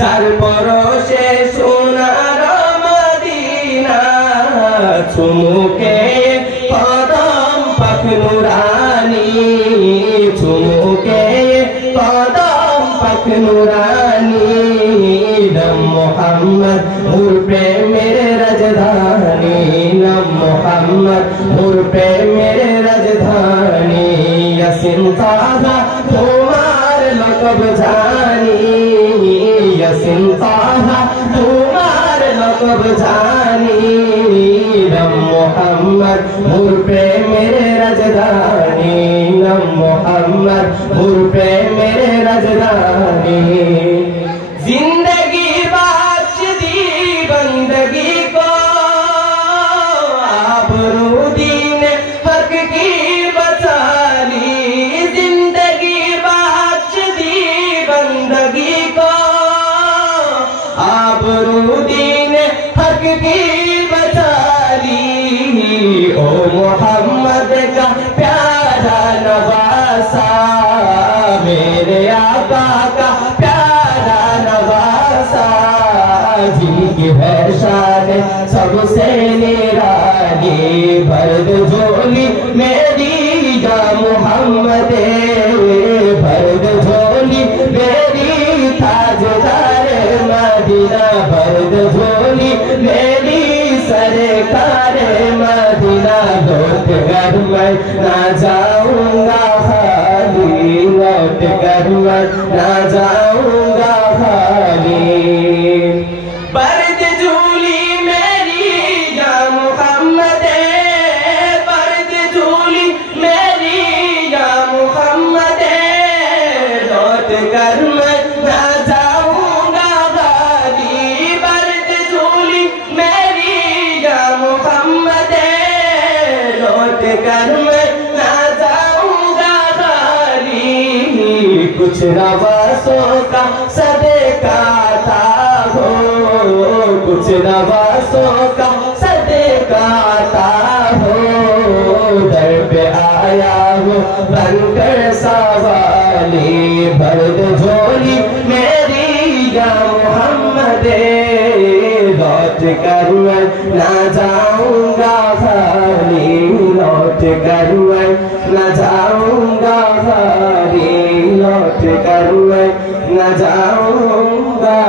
যার পরশে সোনার মদিনা চুমুকে কদম পাক নুরানি চুমুকে কদম পাক নুরানি নাম মোহাম্মদ নূর প্রেমের রাজধানী নাম মোহাম্মদ নূর প্রেমের রাজধানী ইয়াসিন তাহা তোমার লকব জানি ইয়াসিন তাহা তোমার লকব জানি নাম মোহাম্মদ নূর প্রেমের রাজধানী নাম মোহাম্মদ নূর প্রেমের রাজধানী जिंदगी बख्श दी बंदगी को आबरू दीन हक की बचा ली जिंदगी बख्श दी बंदगी को आबरू दीन हक की बचा ली ओ मोहम्मद का प्यारा नवासा मेरे आका का जिनकी है शान सबसे निराली भर्द झोली मेरी या मोहम्मद भर्द झोली मेरी ताजदार मदीना भर्द झोली मेरी सरकार मदीना लौट कर मैं ना जाऊंगा खाली लौट कर मैं ना जाऊंगा खाली कर मैं ना जाऊंगा खाली बर्द झूली मेरी या मोहम्मद लौट कर मैं ना जाऊंगा खाली कुछ नवासों का सदका था हो कुछ नवासों का सदका था हो दर पे आया हो बनकर सवाली भर्द झोली मेरी या मोहम्मद लौट कर मैं ना जाऊंगा खाली लौट कर मैं ना जाऊंगा खाली लौट कर मैं ना जाऊंगा।